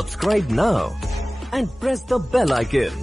Subscribe now and press the bell icon.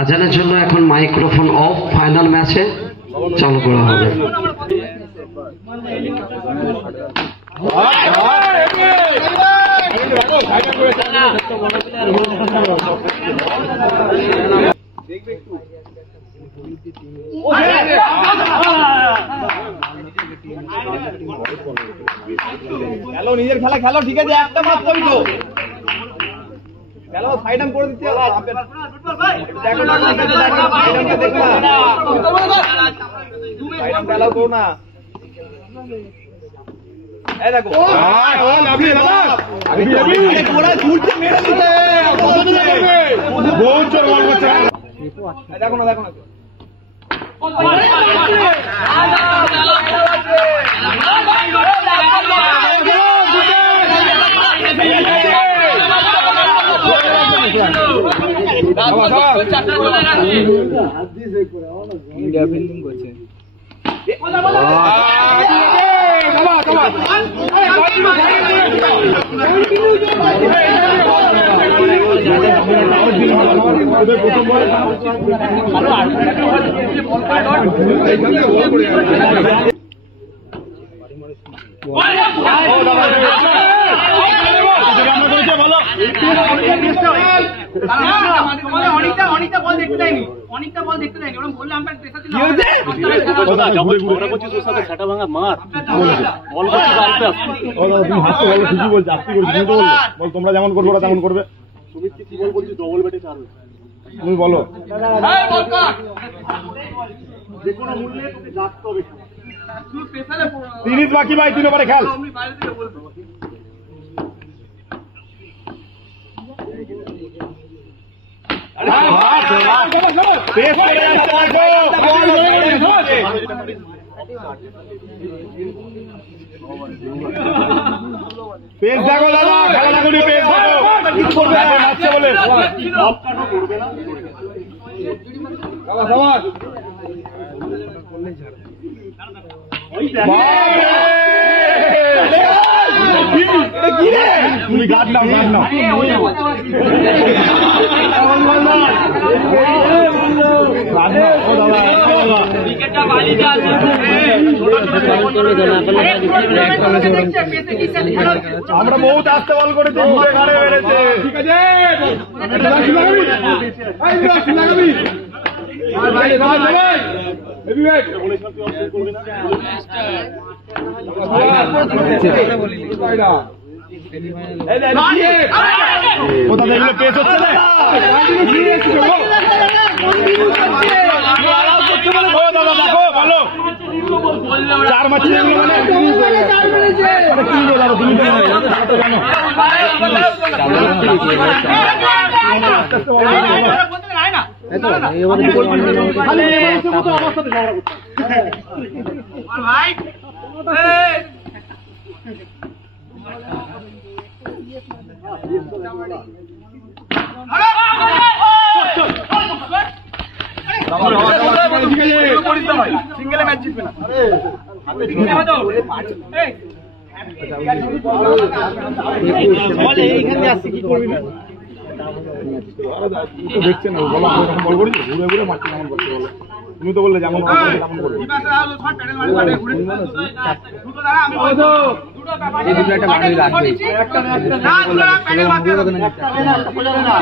আজানের জন্য এখন মাইক্রোফোন অফ, ফাইনাল ম্যাচে চালু করা হবে। খেলো, নিজের খেলা খেলো, ঠিক আছে, একটা মাত্র করি তো খেলো, সাইড আম করে দিতে হবে। খেলাও করো না, এই দেখো দেখো না, দেখো না ইন্ডিয়া ফিল্ডিং করছে। অনেকটা বল দেখতে দেয়নি, অনেকটা বল দেখতে দেয়নি, ওরা বললাম প্রেসার দিলাম ছাটা ভাঙা মার বল করতে আসতে তুমি হাসতে বলো, ঠিকই বলছো, আস্তে করছি, তুমি তো বল তোমরা যেমন করবে ওরা তেমন করবে। সুমিত কি বল বলছিস, ডবল ব্যাটে ছাড়বে, তুমি বলো যে কোনো মূল্যে তুমি যাচ্ছ হবে। তিরিশ বাকি ভাই, 3 ওভারে খেল। পেস দেখো দাদা, খেলা না করি পেস মারছে বলে তুমি গাছ নাও, গাছ নাও। আমরা বহুত আস্তে বল করেছি, ঘুরে ঘাড়ে বেড়েছে, ঠিক আছে কোথা দেখলে পেস হচ্ছে না, দেখো ভালো 4 মাছ সিঙ্গেলে ম্যাচ জিতবে না। দেখছেন বল করেছি, ঘুরে ঘুরে মারছে, কেমন করছে বলো, তুমি তো বললে যেমন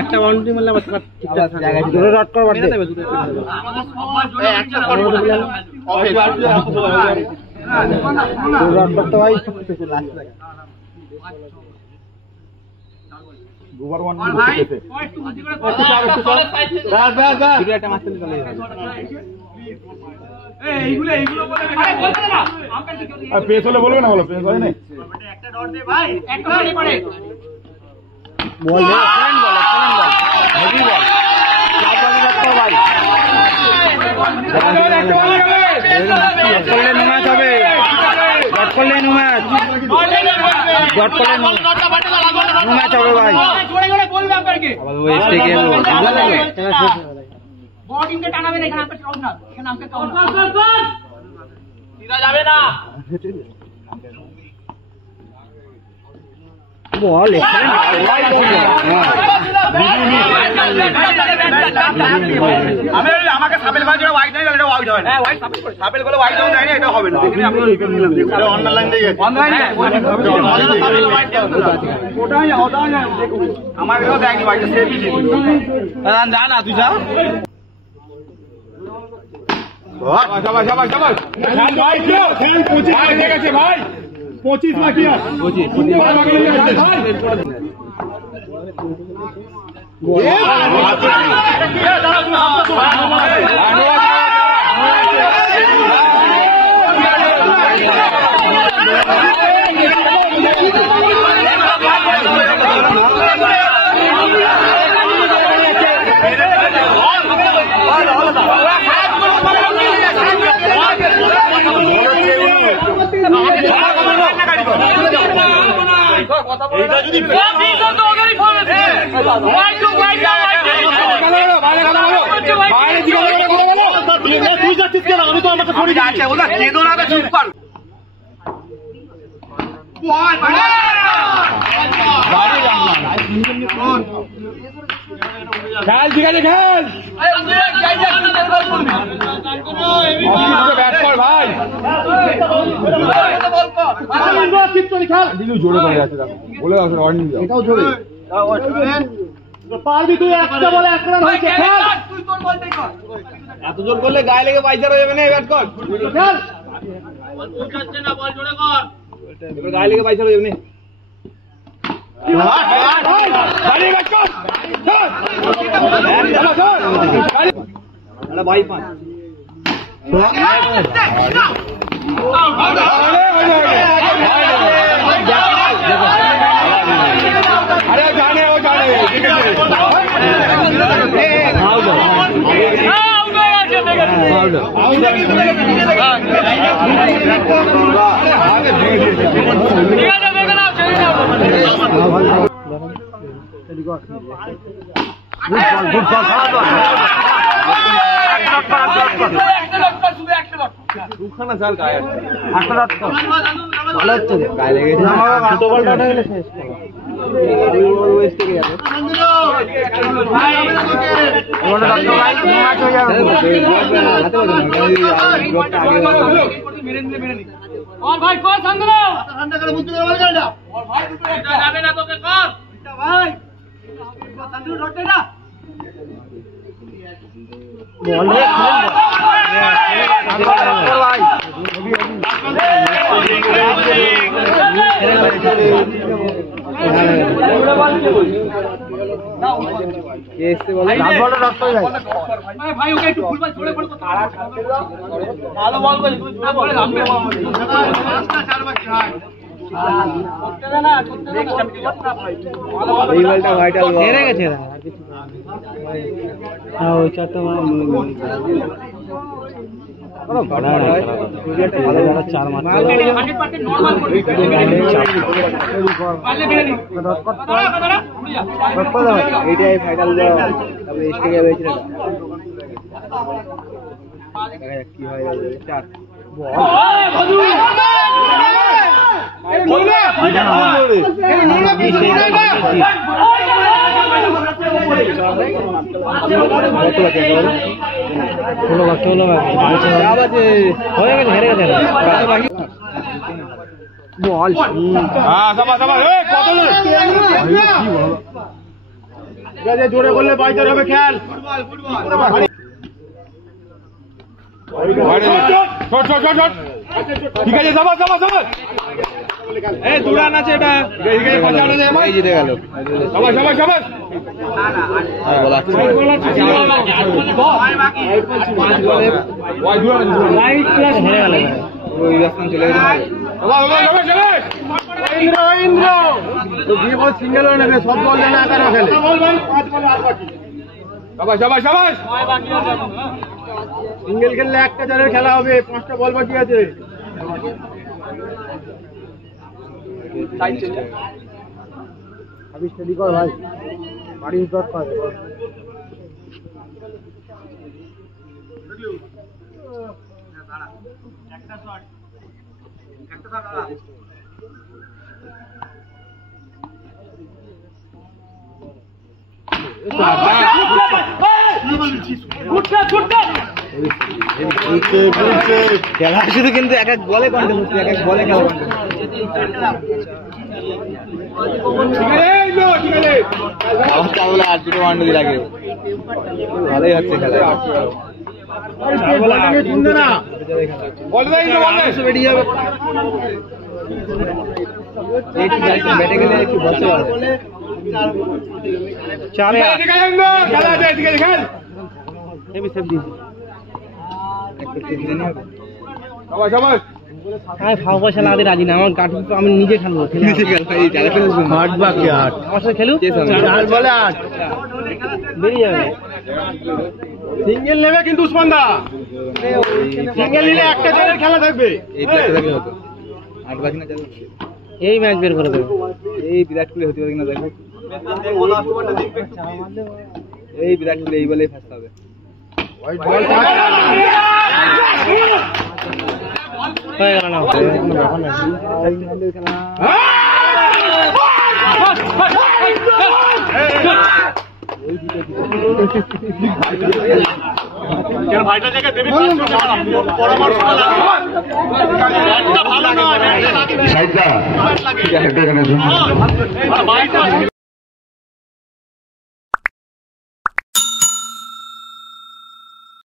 একটা বাউন্ডারি মারলে দুবার ওয়ান পেস হলে বলবে না, বলো পেস হয় না, বল আমাকে সাপেল ভাই হোয়াইট নাই এটা হোয়াইট হয় না সাপেল বলে হোয়াইট হবে না এটা হবে না দেখুন আপনি এটা অনলাইন দিয়ে গেছে ওটাই দেখুন আমার এটাও দেখি ভাইটা সেভই ছিল যা না তুই যা সবাই ভাই কেউ 25 ঠিক আছে ভাই 25 বাকি আছে 25 এটা যদি তুই যাচ্ছিস কেন আমি তো আমাকে ছড়িয়ে যাচ্ছে ওটা কেঁদো না চুপ কর খেল ঠিক আছে খেল ব্যাট কর ভাই জোরে করে যাচ্ছে বলে এটাও জোরে পারবি তুই একটা বলে এক রান হয়েছে এত জোর করলে গায়ে লেগে পয়সা হয়ে যাবে না ব্যাট কর খেল গায়ে লেগে পয়সা হয়ে যাবে না ভাই পাঁচ अरे जाने वो जाने দুখানা চাল গায়ে ভালো হচ্ছে গায়ে লেগে ছোট বল কাটা গেলে শেষ ভাই কর ঠান্ডা করে বুঝতে যাবে না তোকে কর ভাই না ভাই ওকে একটু ফুলবাল ছড়ে পড়ে ভালো বল করে না বলে রামবে চার বাকি ভাই করতে দে না এই বলটা ভাইটাল হেরে গেছে না আর কিছু হ্যাঁ ওই চারটা বড় বড় ভিডিওটা ভালো বড় চার মাত্র 100% নরমাল করবি পারলে বেরে নি কত এইটাই ফাইনাল দাও তারপরে স্টেগে হয়েছিল কি হয় চার জোরে করলে বাইচার হবে খেয়াল ঠিক আছে দুরান আছে এটা জিতে গেল সিঙ্গেল নেবে সব বল জানা একারা খেলে সিঙ্গেল খেললে একটা জারের খেলা হবে 5টা বল বাকি আছে স্টাডি কর ভাই বাড়ি ডট পাবে খেলা শুধু কিন্তু এক এক বলে কন্টেন্ট হচ্ছে, এক এক বলে খেলা আট দুটো ওয়ান দিয়ে লাগে, ভালোই হচ্ছে খেলা। বেটে গেলে একটু বসে ফাও পয়সা লাগাতে রাজি না, আমার গাঠি তো আমি নিজে খেলবো, আমার সাথে খেলু বেরিয়ে যাবে। সিঙ্গেল নেবে কিন্তু উসমান দা, সিঙ্গেল নিলে একটা দলের খেলা থাকবে। এই ম্যাচ বের করে দেবে, এই বিরাট কোহলি হতে পারে কিনা দেখো, এই বিরাট কোহলি এই বলেই ফার্স্ট হবে। হয়ে গেল না, ভাইটা জায়গায় দেবে পরামর্শ ভালো না।